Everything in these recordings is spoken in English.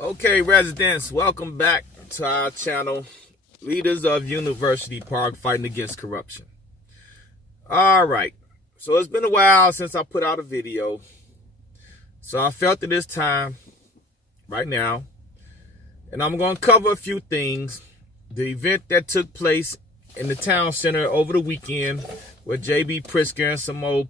Okay, residents, welcome back to our channel, Leaders of University Park Fighting Against Corruption. All right, so it's been a while since I put out a video, so I felt it is time right now, and I'm going to cover a few things. The event that took place in the town center over the weekend where J.B. Pritzker and some old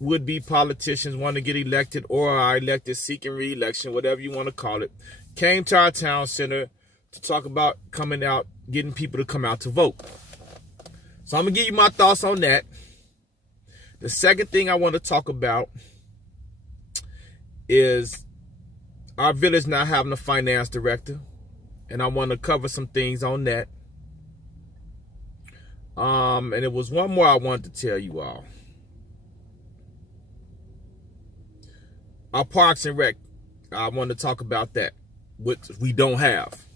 would-be politicians want to get elected or are elected seeking re-election, whatever you want to call it, came to our town center to talk about coming out, getting people to come out to vote. So I'm going to give you my thoughts on that. The second thing I want to talk about is our village not having a finance director, and I want to cover some things on that. And it was one more I wanted to tell you all. Our Parks and Rec, I want to talk about that, which we don't have.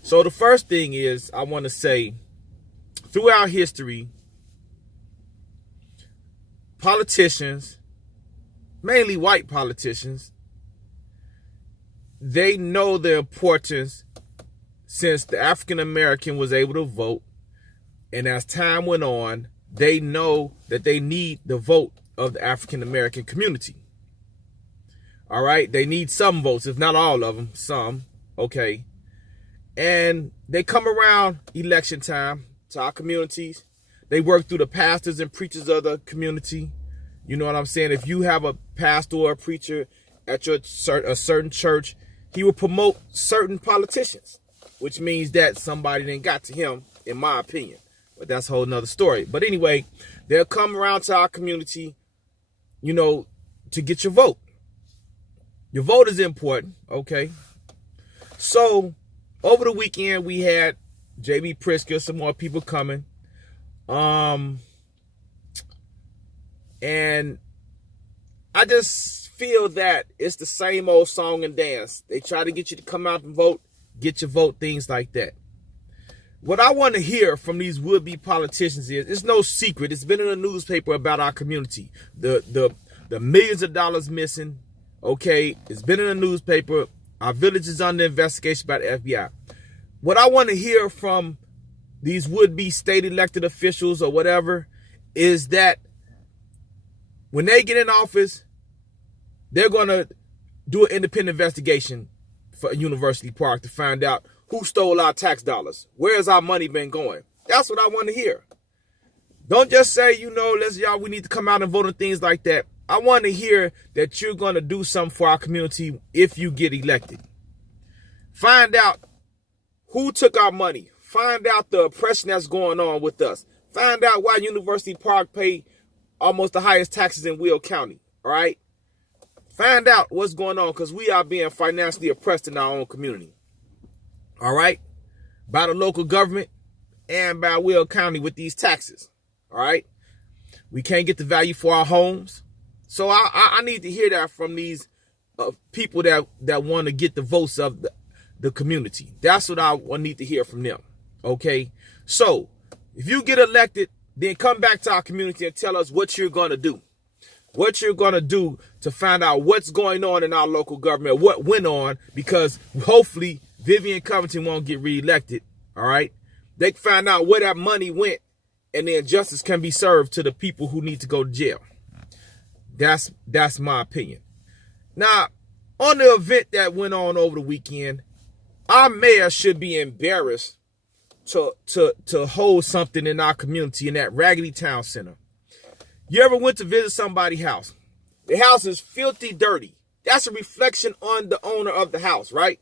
So the first thing is I want to say, throughout history, politicians, mainly white politicians, they know the importance since the African American was able to vote. And as time went on, they know that they need the vote of the African American community. All right, they need some votes, if not all of them, some, okay. And they come around election time to our communities. They work through the pastors and preachers of the community. You know what I'm saying? If you have a pastor or a preacher at a certain church, he will promote certain politicians, which means that somebody then got to him, in my opinion. But that's a whole nother story. But anyway, they'll come around to our community, you know, to get your vote. Your vote is important, okay? So, over the weekend, we had J.B. Pritzker, some more people coming. And I just feel that it's the same old song and dance. They try to get you to come out and vote, get your vote, things like that. What I want to hear from these would-be politicians is, it's no secret, it's been in the newspaper about our community. The millions of dollars missing. Okay, it's been in the newspaper. Our village is under investigation by the FBI. What I want to hear from these would-be state elected officials or whatever is that when they get in office, they're going to do an independent investigation for University Park to find out who stole our tax dollars. Where has our money been going? That's what I want to hear. Don't just say, we need to come out and vote and things like that. I want to hear that you're going to do something for our community if you get elected. Find out who took our money. Find out the oppression that's going on with us. Find out why University Park paid almost the highest taxes in Will County. All right? Find out what's going on, because we are being financially oppressed in our own community. All right? By the local government and by Will County with these taxes. All right? We can't get the value for our homes. So I need to hear that from these people that want to get the votes of the community. That's what I need to hear from them. Okay? So, if you get elected, then come back to our community and tell us what you're going to do. What you're going to do to find out what's going on in our local government, what went on, because hopefully Vivian Covington won't get reelected. All right? They can find out where that money went, and then justice can be served to the people who need to go to jail. That's my opinion. Now, on the event that went on over the weekend, our mayor should be embarrassed to hold something in our community in that raggedy town center. You ever went to visit somebody's house? The house is filthy dirty. That's a reflection on the owner of the house, right?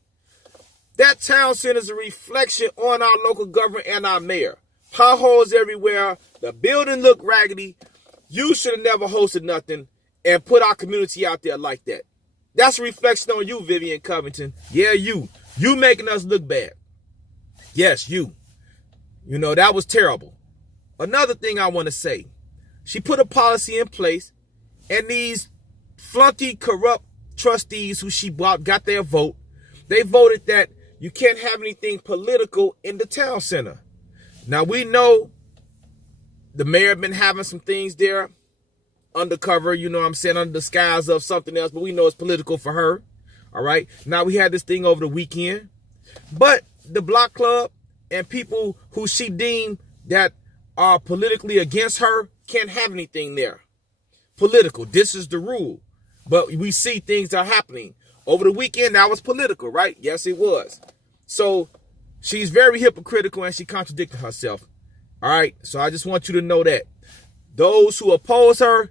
That town center is a reflection on our local government and our mayor. Potholes everywhere. The building look raggedy. You should have never hosted nothing and put our community out there like that. That's a reflection on you, Vivian Covington. Yeah, you. You making us look bad. Yes, you. That was terrible. Another thing I want to say. She put a policy in place, and these flunky, corrupt trustees who she got their vote, they voted that you can't have anything political in the town center. Now, we know the mayor been having some things there undercover, under the skies of something else, but we know it's political for her. All right. Now we had this thing over the weekend, but the block club and people who she deemed that are politically against her can't have anything there. Political. This is the rule. But we see things that are happening. Over the weekend, that was political, right? Yes, it was. So she's very hypocritical and she contradicted herself. All right. So I just want you to know that those who oppose her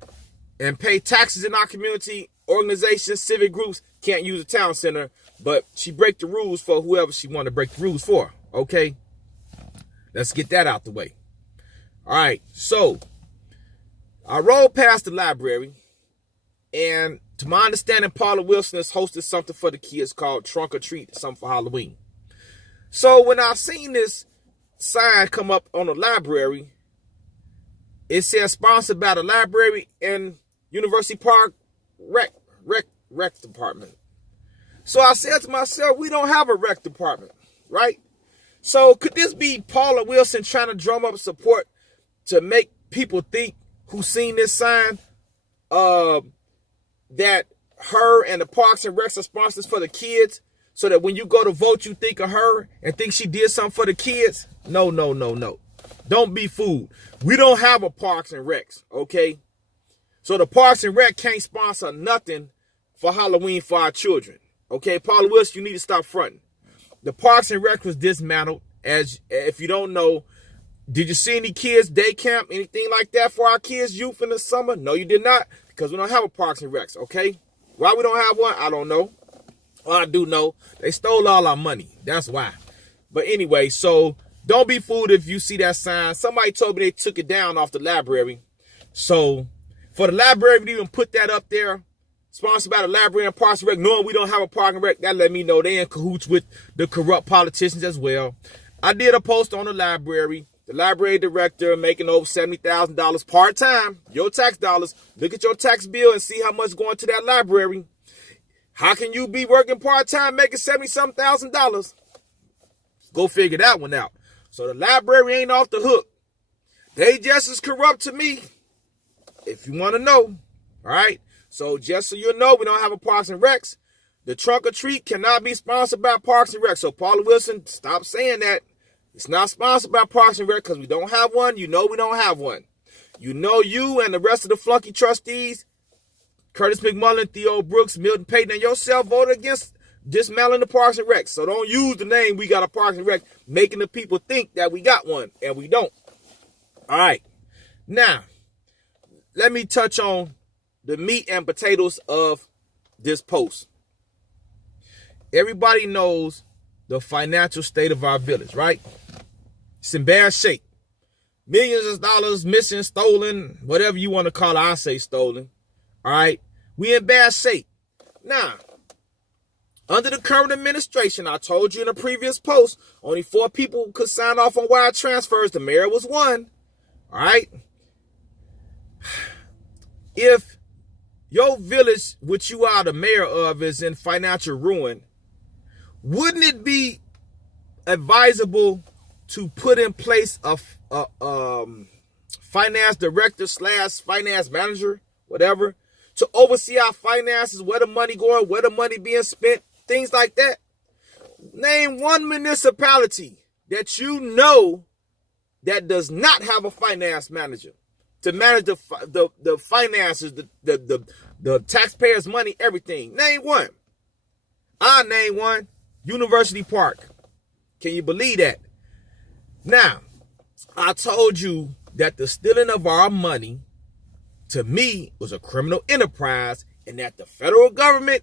and pay taxes in our community, organizations, civic groups can't use a town center, but she break the rules for whoever she want to break the rules for. Okay. Let's get that out the way. All right. So I rode past the library, and to my understanding, Paula Wilson has hosted something for the kids called Trunk or Treat, something for Halloween. So when I seen this sign come up on the library, it says sponsored by the library and University Park rec department. So I said to myself, we don't have a rec department, right? So could this be Paula Wilson trying to drum up support to make people think who seen this sign that her and the Parks and Recs are sponsors for the kids, so that when you go to vote, you think of her and think she did something for the kids? No. Don't be fooled. We don't have a Parks and Recs, okay? So the Parks and Rec can't sponsor nothing for Halloween for our children, okay? Paula Wilson, you need to stop fronting. The Parks and Rec was dismantled. As if you don't know, did you see any kids day camp, anything like that for our kids, youth in the summer? No, you did not, because we don't have a Parks and Recs, okay? Why we don't have one, I don't know. Well, I do know. They stole all our money. That's why. But anyway, so don't be fooled if you see that sign. Somebody told me they took it down off the library. So for the library to even put that up there, sponsored by the library and Parks and Rec, knowing we don't have a Park and Rec, that let me know they in cahoots with the corrupt politicians as well. I did a post on the library director making over $70,000 part-time, your tax dollars. Look at your tax bill and see how much going to that library. How can you be working part-time making $70-something thousand? Go figure that one out. So the library ain't off the hook. They just as corrupt to me, if you want to know. All right? So just so you know, we don't have a Parks and Recs. The Trunk or Treat cannot be sponsored by Parks and Rec. So Paula Wilson, stop saying that. It's not sponsored by Parks and Rec because we don't have one. You know we don't have one. You know you and the rest of the flunky trustees, Curtis McMullen, Theo Brooks, Milton Payton, and yourself voted against dismantling the Parks and Rec. So don't use the name we got a Parks and Rec, making the people think that we got one, and we don't. All right. Now, let me touch on the meat and potatoes of this post. Everybody knows the financial state of our village, right? It's in bad shape. Millions of dollars missing, stolen, whatever you want to call it. I say stolen. All right. We in bad shape. Now, under the current administration, I told you in a previous post, only 4 people could sign off on wire transfers. The mayor was one. All right. If your village, which you are the mayor of, is in financial ruin, wouldn't it be advisable to put in place a finance director / finance manager, whatever, to oversee our finances, where the money going, where the money being spent, things like that? Name one municipality that you know that does not have a finance manager to manage the finances, the taxpayers' money, everything. Name one. I name one. University Park. Can you believe that? Now, I told you that the stealing of our money, to me, was a criminal enterprise, and that the federal government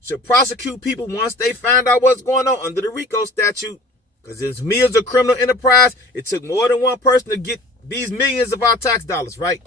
should prosecute people once they find out what's going on under the RICO statute. Because to me, it's a criminal enterprise. It took more than one person to get these millions of our tax dollars, right?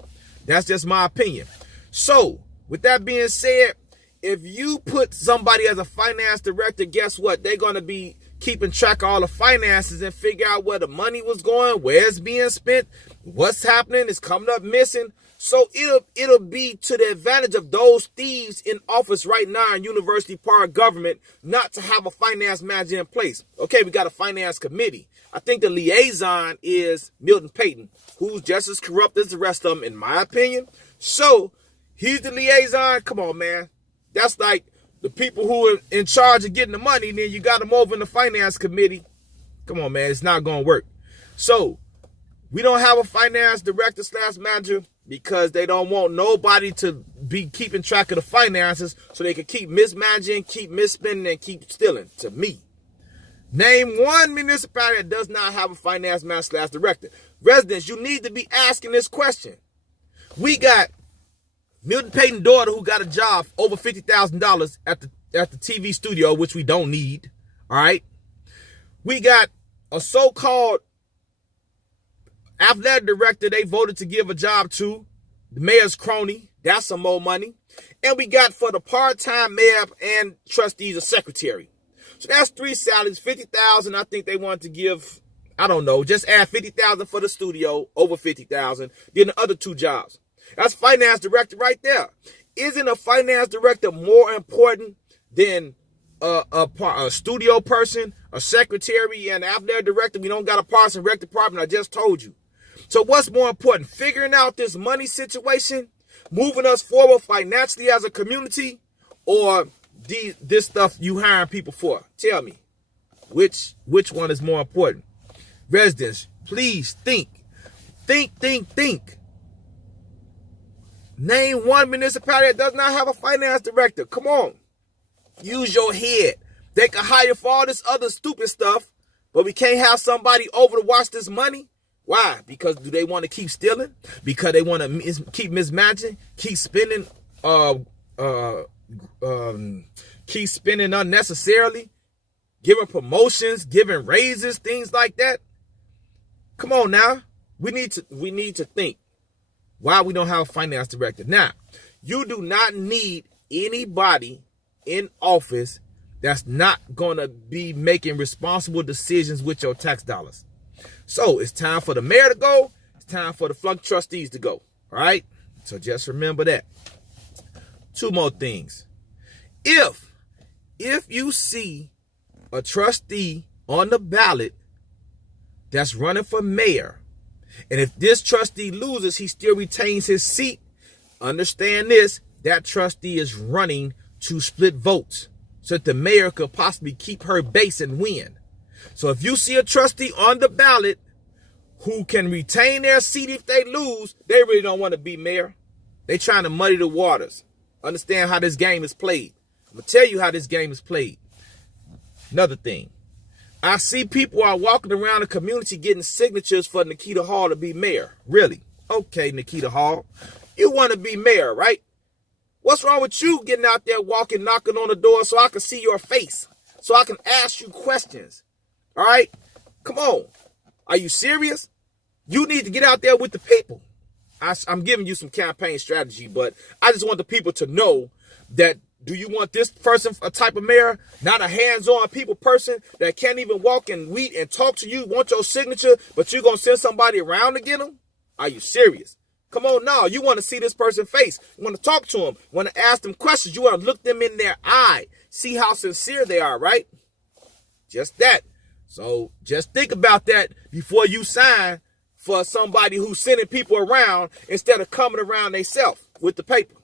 That's just my opinion. So, with that being said, if you put somebody as a finance director, guess what? They're going to be keeping track of all the finances and figure out where the money was going, where it's being spent, what's happening, it's coming up missing. So it'll be to the advantage of those thieves in office right now in University Park government not to have a finance manager in place. Okay, we got a finance committee. I think the liaison is Milton Payton, who's just as corrupt as the rest of them, in my opinion. So he's the liaison. Come on, man. That's like the people who are in charge of getting the money, then you got them over in the finance committee. Come on, man, it's not going to work. So we don't have a finance director / manager because they don't want nobody to be keeping track of the finances so they can keep mismanaging, keep misspending, and keep stealing. To me, name one municipality that does not have a finance manager / director. Residents, you need to be asking this question. We got Milton Payton's daughter who got a job over $50,000 at the TV studio, which we don't need. All right. We got a so-called athletic director they voted to give a job to, the mayor's crony. That's some more money. And we got for the part-time mayor and trustees a secretary. So that's 3 salaries, $50,000. I think they wanted to give, I don't know, just add $50,000 for the studio, over $50,000. Then the other 2 jobs. That's finance director right there. Isn't a finance director more important than a studio person, a secretary, and an athletic director? We don't got a parks and rec department. I just told you. So what's more important? Figuring out this money situation, moving us forward financially as a community, or this stuff you hiring people for? Tell me, which one is more important? Residents, please think. Name one municipality that does not have a finance director. Come on. Use your head. They can hire for all this other stupid stuff, but we can't have somebody over to watch this money. Why? Because do they want to keep stealing? Because they want to keep mismanaging, keep spending unnecessarily, giving promotions, giving raises, things like that. Come on now. We need to think why we don't have a finance director. Now, you do not need anybody in office that's not going to be making responsible decisions with your tax dollars. So it's time for the mayor to go. It's time for the flunk trustees to go. All right? So just remember that. 2 more things. If you see a trustee on the ballot that's running for mayor, and if this trustee loses, he still retains his seat, understand this, that trustee is running to split votes so that the mayor could possibly keep her base and win. So if you see a trustee on the ballot who can retain their seat if they lose, they really don't want to be mayor. They trying to muddy the waters. Understand how this game is played. I'm going to tell you how this game is played. Another thing. I see people are walking around the community getting signatures for Nikita Hall to be mayor. Really? Okay, Nikita Hall. You want to be mayor, right? What's wrong with you getting out there walking, knocking on the door so I can see your face, so I can ask you questions? All right? Come on. Are you serious? You need to get out there with the people. I'm giving you some campaign strategy, but I just want the people to know that, do you want this person a type of mayor, not a hands-on people person that can't even walk and weed and talk to you, want your signature, but you're going to send somebody around to get them? Are you serious? Come on now. You want to see this person's face. You want to talk to them. You want to ask them questions. You want to look them in their eye. See how sincere they are, right? Just that. So just think about that before you sign for somebody who's sending people around instead of coming around themselves with the paper.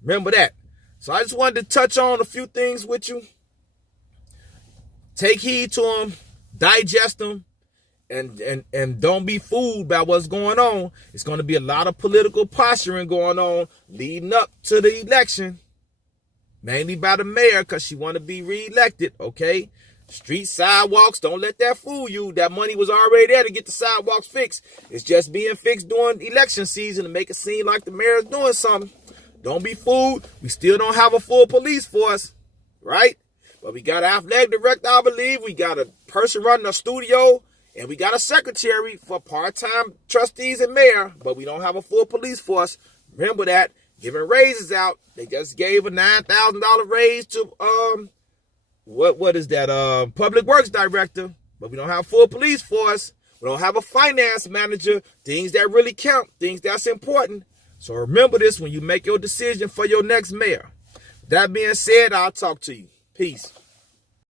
Remember that. So I just wanted to touch on a few things with you. Take heed to them, digest them, and don't be fooled by what's going on. It's going to be a lot of political posturing going on leading up to the election, mainly by the mayor because she want to be reelected, okay? Street sidewalks, don't let that fool you. That money was already there to get the sidewalks fixed. It's just being fixed during election season to make it seem like the mayor is doing something. Don't be fooled. We still don't have a full police force, right? But we got an athletic director, I believe. We got a person running a studio. And we got a secretary for part-time trustees and mayor. But we don't have a full police force. Remember that. Giving raises out. They just gave a $9,000 raise to, what is that? Public Works director. But we don't have a full police force. We don't have a finance manager. Things that really count. Things that's important. So remember this when you make your decision for your next mayor. That being said, I'll talk to you. Peace.